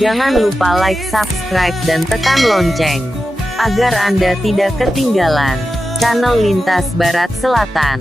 Jangan lupa like, subscribe, dan tekan lonceng, agar Anda tidak ketinggalan channel Lintas Barat Selatan.